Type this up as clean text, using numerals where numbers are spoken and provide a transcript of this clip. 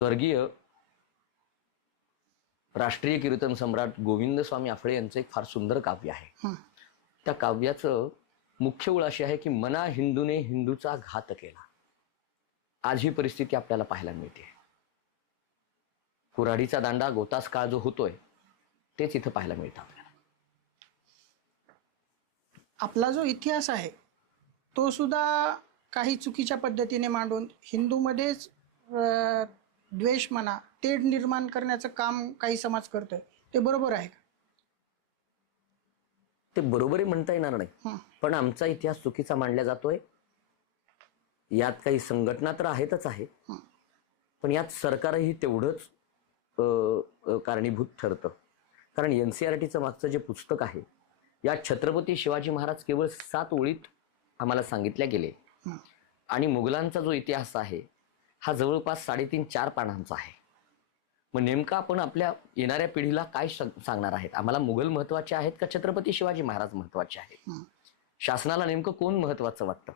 स्वर्गीय राष्ट्रीय कीर्तन सम्राट गोविंद स्वामी आफळे यांचं एक फार सुंदर काव्य आहे. त्या काव्याचं मुख्य ओळ अशी आहे की मना हिंदूने हिंदूचा घात केला. आज ही परिस्थिती आपल्याला पाहायला मिळते. कुऱ्हाडीचा दांडा गोतास काळ जो होतोय तेच इथं पाहायला मिळतं आपल्याला. आपला जो इतिहास आहे तो सुद्धा काही चुकीच्या पद्धतीने मांडून हिंदूमध्येच द्वेष म्हणा तेढ निर्माण करण्याचं काम काही समाज करतोय. ते बरोबर आहे का? ते बरोबरही म्हणता येणार नाही, पण आमचा इतिहास चुकीचा मांडला जातोय. यात काही संघटना तर आहेतच आहे, पण यात सरकारही तेवढंच कारणीभूत ठरतं. कारण NCERTचं मागचं जे पुस्तक आहे यात छत्रपती शिवाजी महाराज केवळ 7 ओळीत आम्हाला सांगितल्या गेले आणि मुघलांचा जो इतिहास आहे हा जवळपास 3.5-4 पानांचा आहे. मग नेमका आपण आपल्या येणाऱ्या पिढीला काय सांगणार आहेत? आम्हाला मुघल महत्वाचे आहेत का छत्रपती शिवाजी महाराज महत्वाचे आहेत? शासनाला नेमकं कोण महत्वाचं वाटतं?